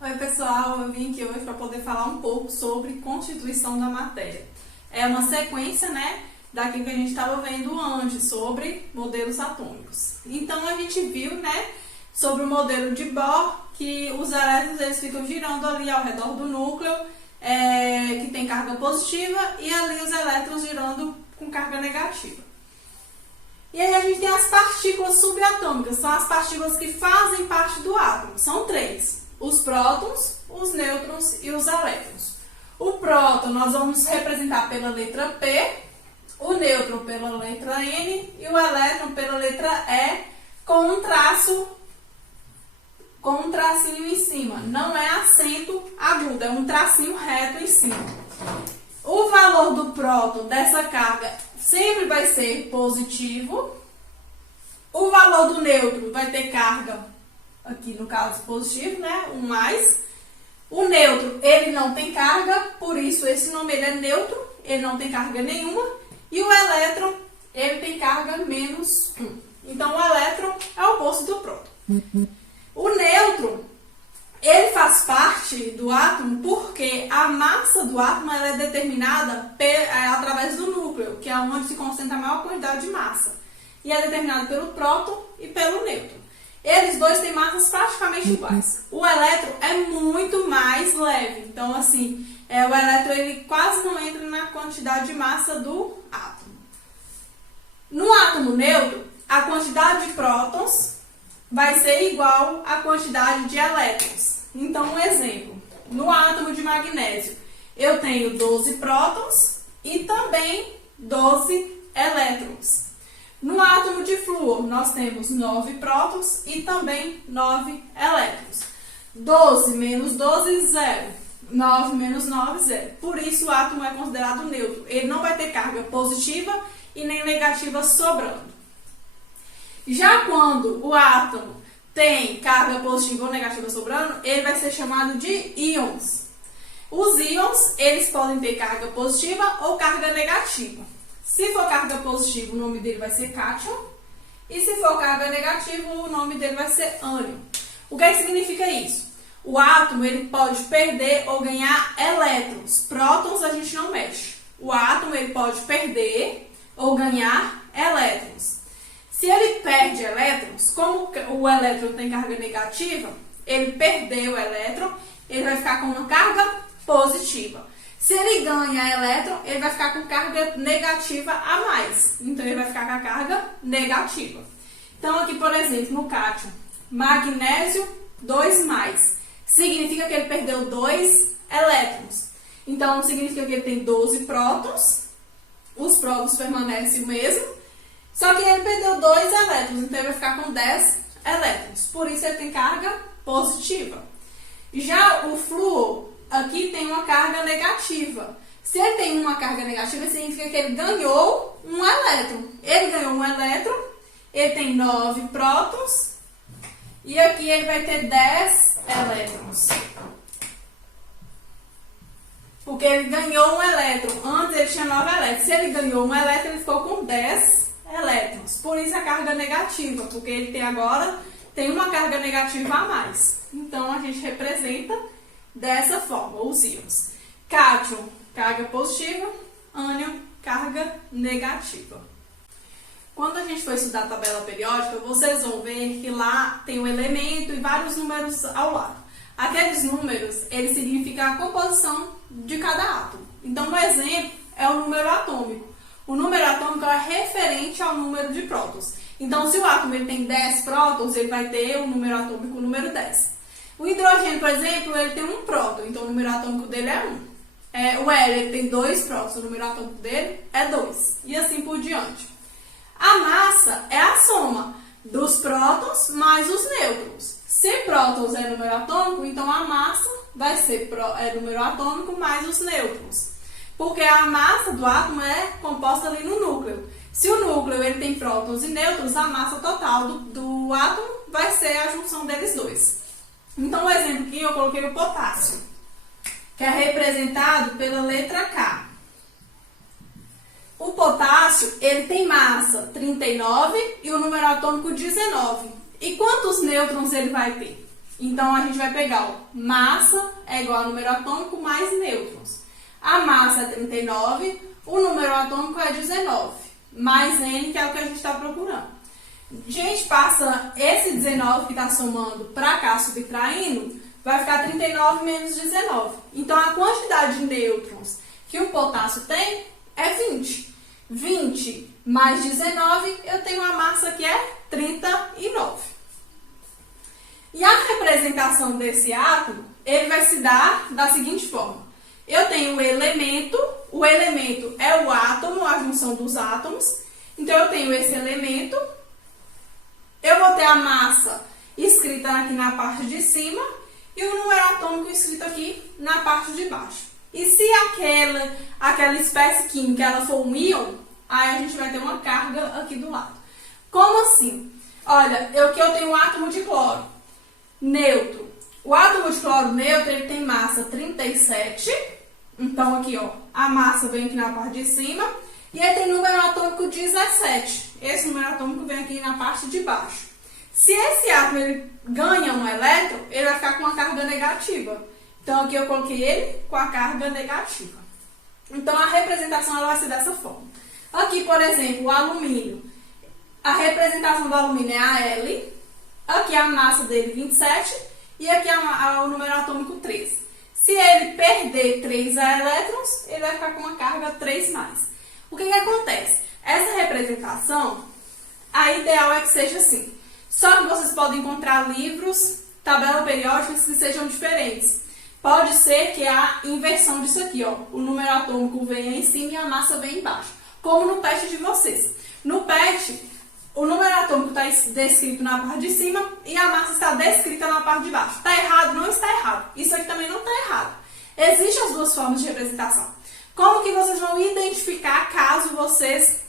Oi pessoal, eu vim aqui hoje para poder falar um pouco sobre constituição da matéria. É uma sequência, daquilo que a gente estava vendo antes, sobre modelos atômicos. Então a gente viu, sobre o modelo de Bohr, que os elétrons eles ficam girando ali ao redor do núcleo, que tem carga positiva, e ali os elétrons girando com carga negativa. E aí a gente tem as partículas subatômicas, são as partículas que fazem parte do átomo. São três: os prótons, os nêutrons e os elétrons. O próton nós vamos representar pela letra P, o nêutron pela letra N e o elétron pela letra E, com um tracinho em cima. Não é acento agudo, é um tracinho reto em cima. O valor do próton dessa carga sempre vai ser positivo. O valor do nêutron vai ter carga, aqui no caso positivo, um mais. O nêutron, ele não tem carga, por isso esse nome ele é neutro, ele não tem carga nenhuma. E o elétron, ele tem carga menos 1. Então o elétron é o oposto do próton. O nêutron, ele faz parte do átomo porque a massa do átomo ela é determinada através do núcleo, que é onde se concentra a maior quantidade de massa. E é determinado pelo próton e pelo nêutron. Eles dois têm massas praticamente iguais. O elétron é muito mais leve. Então, assim, o elétron ele quase não entra na quantidade de massa do átomo. No átomo neutro, a quantidade de prótons vai ser igual à quantidade de elétrons. Então, um exemplo. No átomo de magnésio, eu tenho 12 prótons e também 12 elétrons. No átomo de flúor, nós temos 9 prótons e também 9 elétrons. 12 menos 12, 0. 9 menos 9, 0. Por isso, o átomo é considerado neutro. Ele não vai ter carga positiva e nem negativa sobrando. Já quando o átomo tem carga positiva ou negativa sobrando, ele vai ser chamado de íons. Os íons, eles podem ter carga positiva ou carga negativa. Se for carga positiva, o nome dele vai ser cátion. E se for carga negativa, o nome dele vai ser ânion. O que significa isso? O átomo ele pode perder ou ganhar elétrons. Prótons a gente não mexe. O átomo ele pode perder ou ganhar elétrons. Se ele perde elétrons, como o elétron tem carga negativa, ele perdeu o elétron, ele vai ficar com uma carga positiva. Se ele ganha elétron, ele vai ficar com carga negativa a mais. Então, ele vai ficar com a carga negativa. Então, aqui, por exemplo, no cátion, magnésio 2+. Significa que ele perdeu 2 elétrons. Então, significa que ele tem 12 prótons. Os prótons permanecem o mesmo. Só que ele perdeu 2 elétrons. Então, ele vai ficar com 10 elétrons. Por isso, ele tem carga positiva. Já o flúor, aqui tem uma carga negativa. Se ele tem uma carga negativa, significa que ele ganhou um elétron. Ele ganhou um elétron, ele tem 9 prótons, e aqui ele vai ter 10 elétrons. Porque ele ganhou um elétron. Antes ele tinha 9 elétrons. Se ele ganhou um elétron, ele ficou com 10 elétrons. Por isso a carga negativa, porque ele agora tem uma carga negativa a mais. Então a gente representa dessa forma, os íons. Cátion, carga positiva. Ânion, carga negativa. Quando a gente for estudar a tabela periódica, vocês vão ver que lá tem um elemento e vários números ao lado. Aqueles números, eles significam a composição de cada átomo. Então, no exemplo, é o número atômico. O número atômico é referente ao número de prótons. Então, se o átomo ele tem 10 prótons, ele vai ter o número atômico, o número 10. O hidrogênio, por exemplo, ele tem um próton, então o número atômico dele é 1. O hélio ele tem 2 prótons, o número atômico dele é 2. E assim por diante. A massa é a soma dos prótons mais os nêutrons. Se prótons é número atômico, então a massa vai ser número atômico mais os nêutrons. Porque a massa do átomo é composta ali no núcleo. Se o núcleo ele tem prótons e nêutrons, a massa total do átomo vai ser a junção deles dois. Então, o exemplo aqui eu coloquei o potássio, que é representado pela letra K. O potássio, ele tem massa 39 e o número atômico 19. E quantos nêutrons ele vai ter? Então, a gente vai pegar, ó, massa é igual a número atômico mais nêutrons. A massa é 39, o número atômico é 19, mais N, que é o que a gente está procurando. A gente passa esse 19 que está somando para cá, subtraindo, vai ficar 39 menos 19. Então, a quantidade de nêutrons que o potássio tem é 20. 20 mais 19, eu tenho a massa que é 39. E a representação desse átomo, ele vai se dar da seguinte forma. Eu tenho o elemento é o átomo, a junção dos átomos. Então, eu tenho esse elemento, eu vou ter a massa escrita aqui na parte de cima e o número atômico escrito aqui na parte de baixo. E se aquela espécie química ela for um íon, aí a gente vai ter uma carga aqui do lado. Como assim? Olha, eu tenho um átomo de cloro neutro. O átomo de cloro neutro ele tem massa 37. Então, aqui, ó, a massa vem aqui na parte de cima. E aí tem número atômico 17. Esse número atômico vem aqui na parte de baixo. Se esse átomo ele ganha um elétron, ele vai ficar com uma carga negativa. Então, aqui eu coloquei ele com a carga negativa. Então, a representação ela vai ser dessa forma. Aqui, por exemplo, o alumínio. A representação do alumínio é a L. Aqui a massa dele 27. E aqui o número atômico 13. Se ele perder 3 elétrons, ele vai ficar com uma carga 3+. O que acontece? Essa representação, a ideal é que seja assim. Só que vocês podem encontrar livros, tabelas periódicas que sejam diferentes. Pode ser que a inversão disso aqui, ó, o número atômico venha em cima e a massa vem embaixo. Como no PET de vocês. No PET, o número atômico está descrito na parte de cima e a massa está descrita na parte de baixo. Está errado? Não está errado. Isso aqui também não está errado. Existem as duas formas de representação. Como que vocês vão identificar caso vocês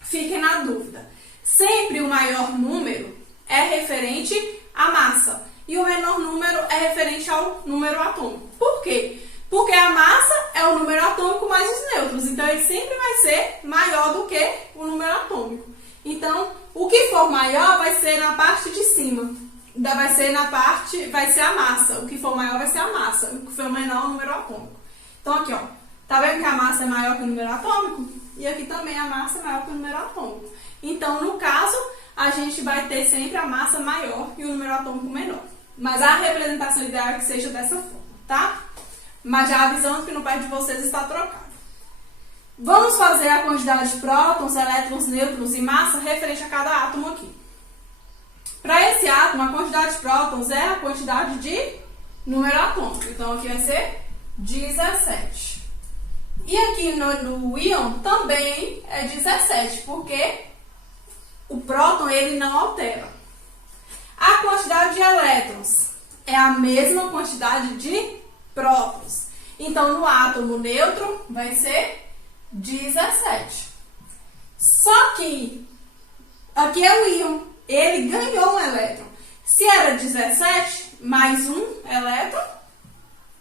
fiquem na dúvida? Sempre o maior número é referente à massa e o menor número é referente ao número atômico. Por quê? Porque a massa é o número atômico mais os nêutrons, então ele sempre vai ser maior do que o número atômico. Então, o que for maior vai ser na parte de cima, vai ser a massa. O que for maior vai ser a massa, o que for menor é o número atômico. Então, aqui, ó, tá vendo que a massa é maior que o número atômico? E aqui também a massa é maior que o número atômico. Então, no caso, a gente vai ter sempre a massa maior e o número atômico menor. Mas a representação ideal é que seja dessa forma, tá? Mas já avisando que no pé de vocês está trocado. Vamos fazer a quantidade de prótons, elétrons, nêutrons e massa referente a cada átomo aqui. Para esse átomo, a quantidade de prótons é a quantidade de número atômico. Então, aqui vai ser 17. E aqui no íon também é 17, porque o próton ele não altera. A quantidade de elétrons é a mesma quantidade de prótons. Então, no átomo neutro vai ser 17. Só que aqui é o íon, ele ganhou um elétron. Se era 17 mais um elétron,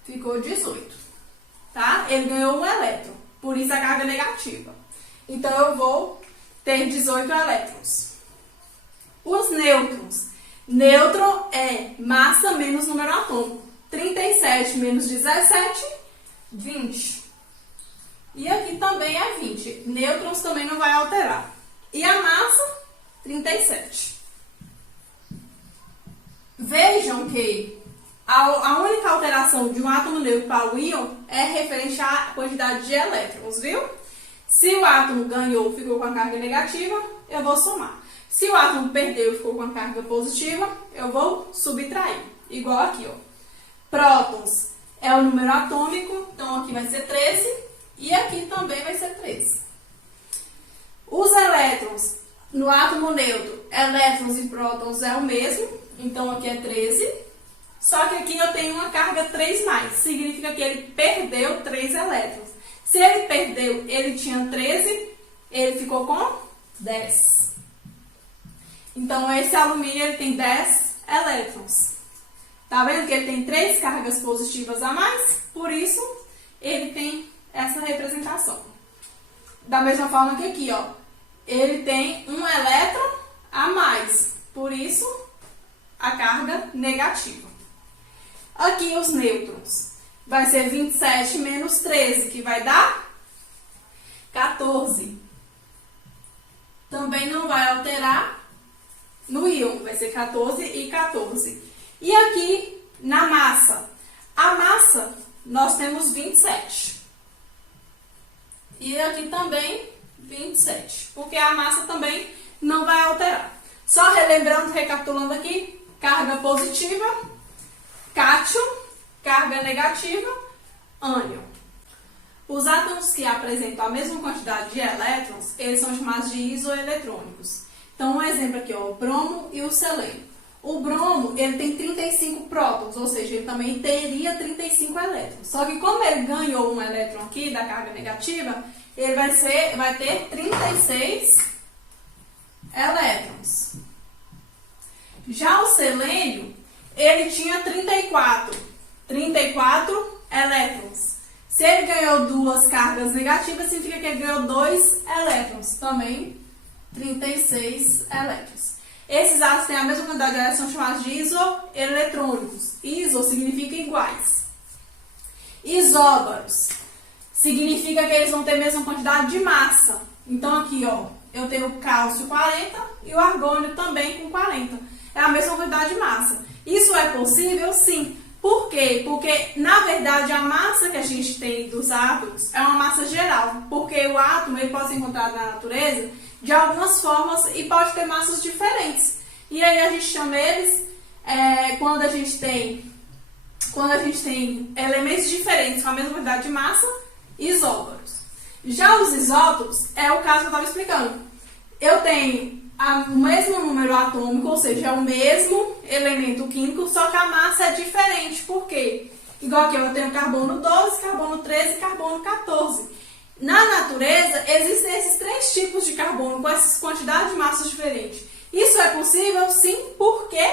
ficou 18. Tá? Ele ganhou um elétron, por isso a carga negativa. Então, eu vou ter 18 elétrons. Os nêutrons. Nêutron é massa menos número atômico. 37 menos 17, 20. E aqui também é 20. Nêutrons também não vai alterar. E a massa, 37. Vejam que a única alteração de um átomo neutro para o íon é referente à quantidade de elétrons, viu? Se o átomo ganhou, ficou com a carga negativa, eu vou somar. Se o átomo perdeu e ficou com a carga positiva, eu vou subtrair. Igual aqui, ó. Prótons é o número atômico, então aqui vai ser 13 e aqui também vai ser 13. Os elétrons no átomo neutro, elétrons e prótons é o mesmo, então aqui é 13. Só que aqui eu tenho uma carga 3+, significa que ele perdeu 3 elétrons. Se ele perdeu, ele tinha 13, ele ficou com 10. Então, esse alumínio ele tem 10 elétrons. Tá vendo que ele tem 3 cargas positivas a mais? Por isso, ele tem essa representação. Da mesma forma que aqui, ó. Ele tem um elétron a mais. Por isso, a carga negativa. Aqui os nêutrons. Vai ser 27 menos 13, que vai dar 14. Também não vai alterar no íon, vai ser 14 e 14. E aqui na massa, a massa nós temos 27. E aqui também 27, porque a massa também não vai alterar. Só relembrando, recapitulando aqui, carga positiva, cátion, carga negativa, ânion. Os átomos que apresentam a mesma quantidade de elétrons, eles são chamados de isoeletrônicos. Então, um exemplo aqui, ó, o bromo e o selênio. O bromo, ele tem 35 prótons, ou seja, ele também teria 35 elétrons. Só que como ele ganhou um elétron aqui da carga negativa, ele vai ter 36 elétrons. Já o selênio, ele tinha 34 elétrons. Se ele ganhou duas cargas negativas, significa que ele ganhou 2 elétrons, também 36 elétrons. Esses átomos têm a mesma quantidade de elétrons, são chamados de isoeletrônicos. Iso significa iguais. Isóbaros significa que eles vão ter a mesma quantidade de massa. Então aqui, ó, eu tenho o cálcio 40 e o argônio também com 40. É a mesma quantidade de massa. Isso é possível? Sim. Por quê? Porque, na verdade, a massa que a gente tem dos átomos é uma massa geral. Porque o átomo ele pode ser encontrado na natureza de algumas formas e pode ter massas diferentes. E aí a gente chama eles, quando a gente tem elementos diferentes com a mesma quantidade de massa, isóbaros. Já os isótopos é o caso que eu estava explicando. Eu tenho o mesmo número atômico, ou seja, é o mesmo elemento químico, só que a massa é diferente. Por quê? Igual aqui eu tenho carbono 12, carbono 13 e carbono 14. Na natureza, existem esses 3 tipos de carbono com essas quantidades de massas diferentes. Isso é possível, sim, porque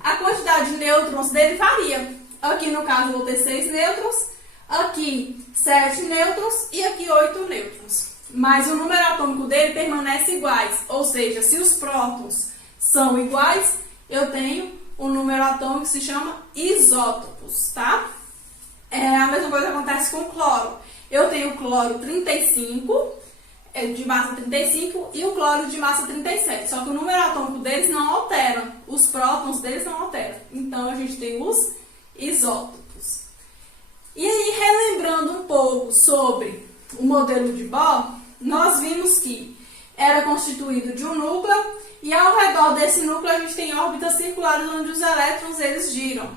a quantidade de nêutrons dele varia. Aqui, no caso, eu vou ter 6 nêutrons, aqui 7 nêutrons e aqui 8 nêutrons. Mas o número atômico dele permanece iguais, ou seja, se os prótons são iguais, eu tenho um número atômico que se chama isótopos, tá? A mesma coisa acontece com o cloro. Eu tenho o cloro 35, de massa 35, e o cloro de massa 37, só que o número atômico deles não altera, os prótons deles não alteram. Então, a gente tem os isótopos. E aí, relembrando um pouco sobre o modelo de Bohr, nós vimos que era constituído de um núcleo e ao redor desse núcleo a gente tem órbitas circulares onde os elétrons eles giram.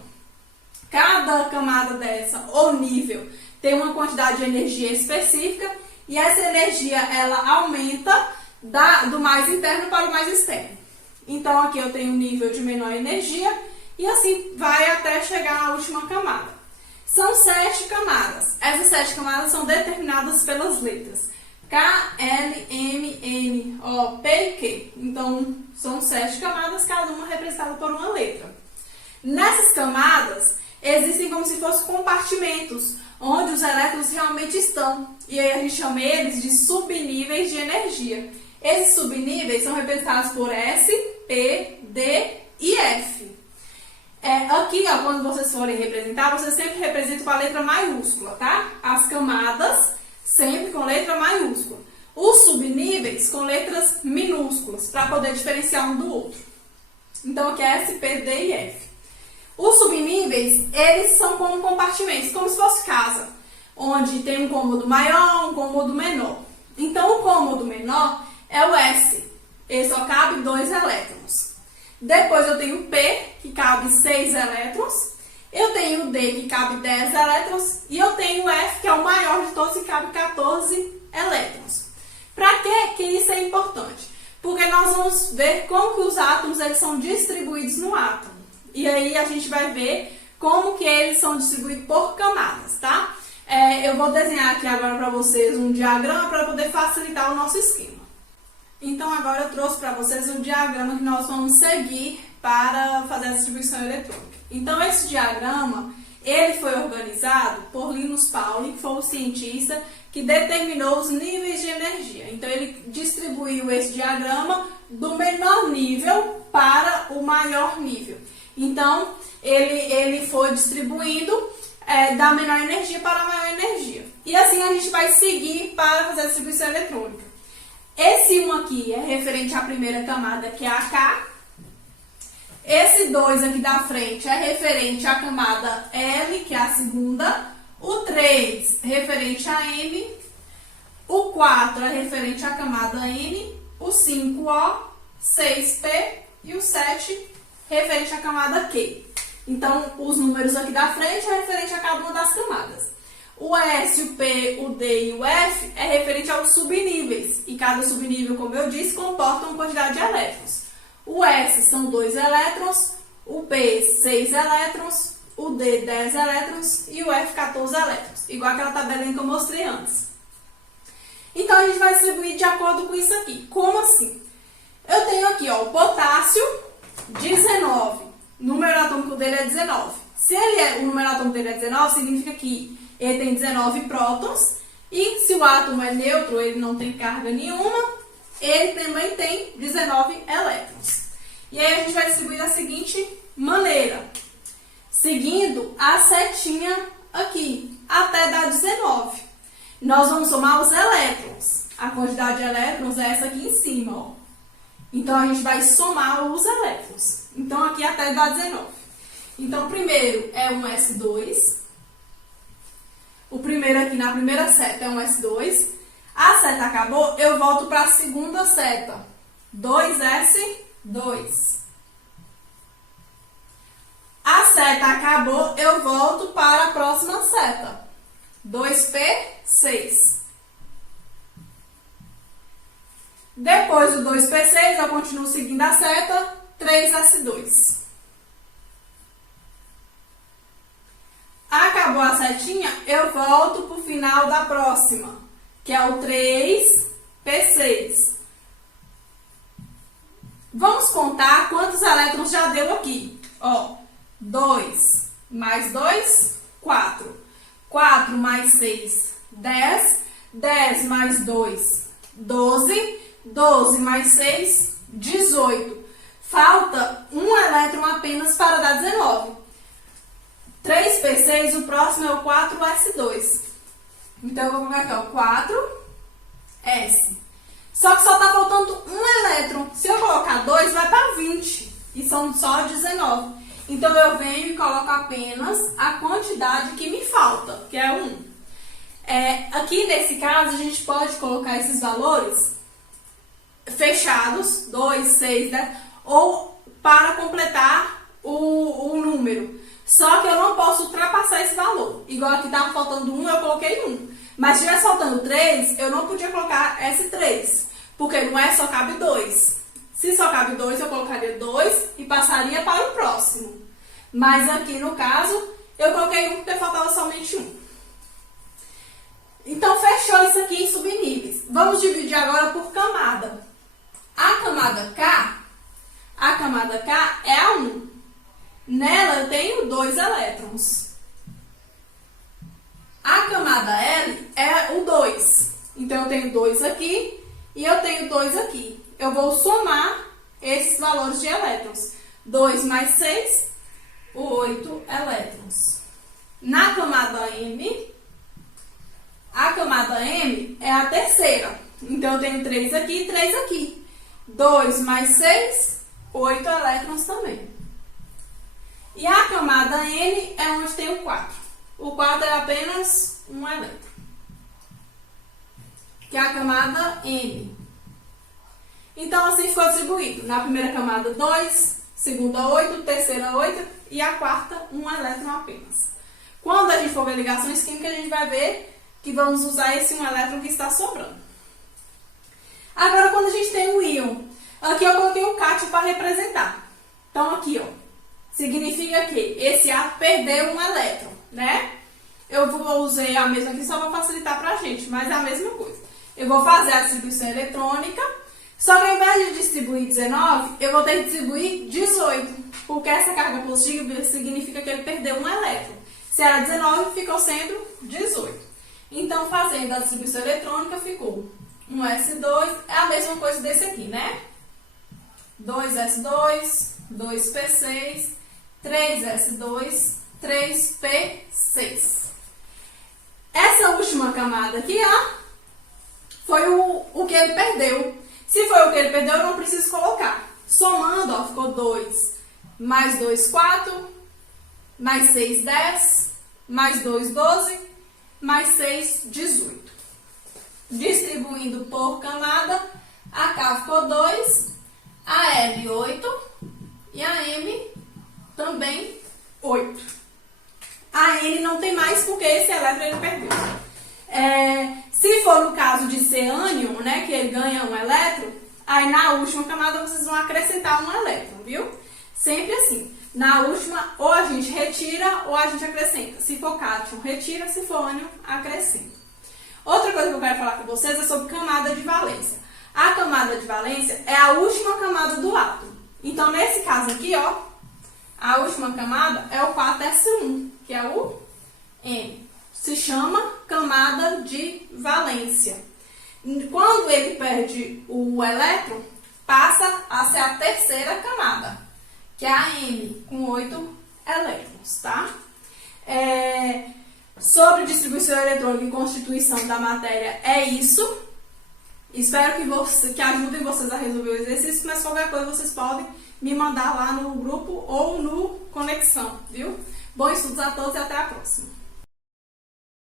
Cada camada dessa, ou nível, tem uma quantidade de energia específica e essa energia ela aumenta do mais interno para o mais externo. Então aqui eu tenho um nível de menor energia e assim vai até chegar na última camada. São 7 camadas. Essas 7 camadas são determinadas pelas letras K, L, M, N, O, P e Q. Então, são 7 camadas, cada uma representada por uma letra. Nessas camadas, existem como se fossem compartimentos, onde os elétrons realmente estão. E aí a gente chama eles de subníveis de energia. Esses subníveis são representados por S, P, D e F. Aqui, ó, quando vocês forem representar, vocês sempre representam com a letra maiúscula, tá? As camadas, sempre com letra maiúscula. Os subníveis com letras minúsculas, para poder diferenciar um do outro. Então, aqui é S, P, D e F. Os subníveis, eles são como compartimentos, como se fosse casa, onde tem um cômodo maior, um cômodo menor. Então, o cômodo menor é o S, ele só cabe 2 elétrons. Depois eu tenho o P, que cabe 6 elétrons. Eu tenho o D, que cabe 10 elétrons. E eu tenho o F, que é o maior de todos, que cabe 14 elétrons. Para que isso é importante? Porque nós vamos ver como que os átomos eles são distribuídos no átomo. E aí a gente vai ver como que eles são distribuídos por camadas, tá? Eu vou desenhar aqui agora para vocês um diagrama para poder facilitar o nosso esquema. Então, agora eu trouxe para vocês o diagrama que nós vamos seguir para fazer a distribuição eletrônica. Então, esse diagrama, ele foi organizado por Linus Pauling, que foi o cientista que determinou os níveis de energia. Então, ele distribuiu esse diagrama do menor nível para o maior nível. Então, ele foi distribuindo da menor energia para a maior energia. E assim a gente vai seguir para fazer a distribuição eletrônica. Esse 1 aqui é referente à primeira camada, que é a K. Esse 2 aqui da frente é referente à camada L, que é a segunda. O 3 referente a M. O 4 é referente à camada N. O 5 O, 6 P e o 7 referente à camada Q. Então, os números aqui da frente é referente a cada uma das camadas. O S, o P, o D e o F é referente aos subníveis. E cada subnível, como eu disse, comporta uma quantidade de elétrons. O S são 2 elétrons, o P 6 elétrons, o D 10 elétrons e o F 14 elétrons. Igual aquela tabelinha que eu mostrei antes. Então, a gente vai distribuir de acordo com isso aqui. Como assim? Eu tenho aqui, ó, o potássio, 19. O número atômico dele é 19. Se o número atômico dele é 19, significa que ele tem 19 prótons. E se o átomo é neutro, ele não tem carga nenhuma, ele também tem 19 elétrons. E aí a gente vai distribuir da seguinte maneira. Seguindo a setinha aqui, até dar 19. Nós vamos somar os elétrons. A quantidade de elétrons é essa aqui em cima, ó. Então, a gente vai somar os elétrons. Então, aqui até dar 19. Então, primeiro é um S2. O primeiro aqui na primeira seta é um S2. A seta acabou, eu volto para a segunda seta. 2S2. A seta acabou, eu volto para a próxima seta. 2P6. Depois do 2P6, eu continuo seguindo a seta, 3S2. Acabou a setinha, eu volto para o final da próxima, que é o 3P6. Vamos contar quantos elétrons já deu aqui. Ó, 2 mais 2, 4. 4 mais 6, 10. 10 mais 2, 12. 12 mais 6, 18. Falta um elétron apenas para dar 19. 3P6, o próximo é o 4S2. Então, eu vou colocar aqui, ó, 4S. Só que só está faltando um elétron. Se eu colocar 2, vai para 20. E são só 19. Então, eu venho e coloco apenas a quantidade que me falta, que é 1. Aqui, nesse caso, a gente pode colocar esses valores fechados, 2, 6, 10, ou para completar o número. Só que eu não posso ultrapassar esse valor. Igual aqui estava faltando 1, eu coloquei 1. Mas se estivesse faltando 3, eu não podia colocar esse 3, porque não é só cabe 2. Se só cabe 2, eu colocaria 2 e passaria para o próximo. Mas aqui no caso, eu coloquei 1 porque faltava somente 1. Então, fechou isso aqui em subníveis. Vamos dividir agora por camada. A camada K é a 1. Nela eu tenho 2 elétrons. A camada L é o 2. Então, eu tenho 2 aqui e eu tenho 2 aqui. Eu vou somar esses valores de elétrons. 2 mais 6, 8 elétrons. Na camada M, a camada M é a terceira. Então, eu tenho 3 aqui e 3 aqui. 2 mais 6, 8 elétrons também. E a camada N é onde tem o 4. O 4 é apenas um elétron. Que é a camada N. Então, assim ficou distribuído. Na primeira camada, 2, segunda, 8, terceira, 8 e a quarta, um elétron apenas. Quando a gente for ver ligações químicas, a gente vai ver que vamos usar esse um elétron que está sobrando. Agora, quando a gente tem o íon, aqui eu coloquei o cátion para representar. Então, aqui, ó, significa que esse átomo perdeu um elétron, né? Eu usei a mesma aqui só para facilitar para a gente, mas é a mesma coisa. Eu vou fazer a distribuição eletrônica, só que ao invés de distribuir 19, eu vou ter que distribuir 18, porque essa carga positiva significa que ele perdeu um elétron. Se era 19, ficou sendo 18. Então, fazendo a distribuição eletrônica, ficou um S2, é a mesma coisa desse aqui, né? 2S2, 2P6, 3s2, 3p6. Essa última camada aqui, ó, foi o que ele perdeu. Se foi o que ele perdeu, eu não preciso colocar. Somando, ó, ficou 2 mais 2, 4, mais 6, 10, mais 2, 12, mais 6, 18. Distribuindo por camada, a K ficou 2, a L 8 e a M também 8. A N não tem mais porque esse elétron ele perdeu. Se for no caso de ser ânion, né, que ele ganha um elétron, aí na última camada vocês vão acrescentar um elétron, viu? Sempre assim. Na última, ou a gente retira ou a gente acrescenta. Se for cátion, retira. Se for ânion, acrescenta. Outra coisa que eu quero falar com vocês é sobre camada de valência. A camada de valência é a última camada do átomo. Então, nesse caso aqui, ó, a última camada é o 4s1, que é o M. Se chama camada de valência. Quando ele perde o elétron, passa a ser a terceira camada, que é a M, com 8 elétrons, tá? Sobre distribuição eletrônica e constituição da matéria é isso. Espero que ajudem vocês a resolver o exercício, mas qualquer coisa vocês podem me mandar lá no grupo ou no Conexão, viu? Bons estudos a todos e até a próxima.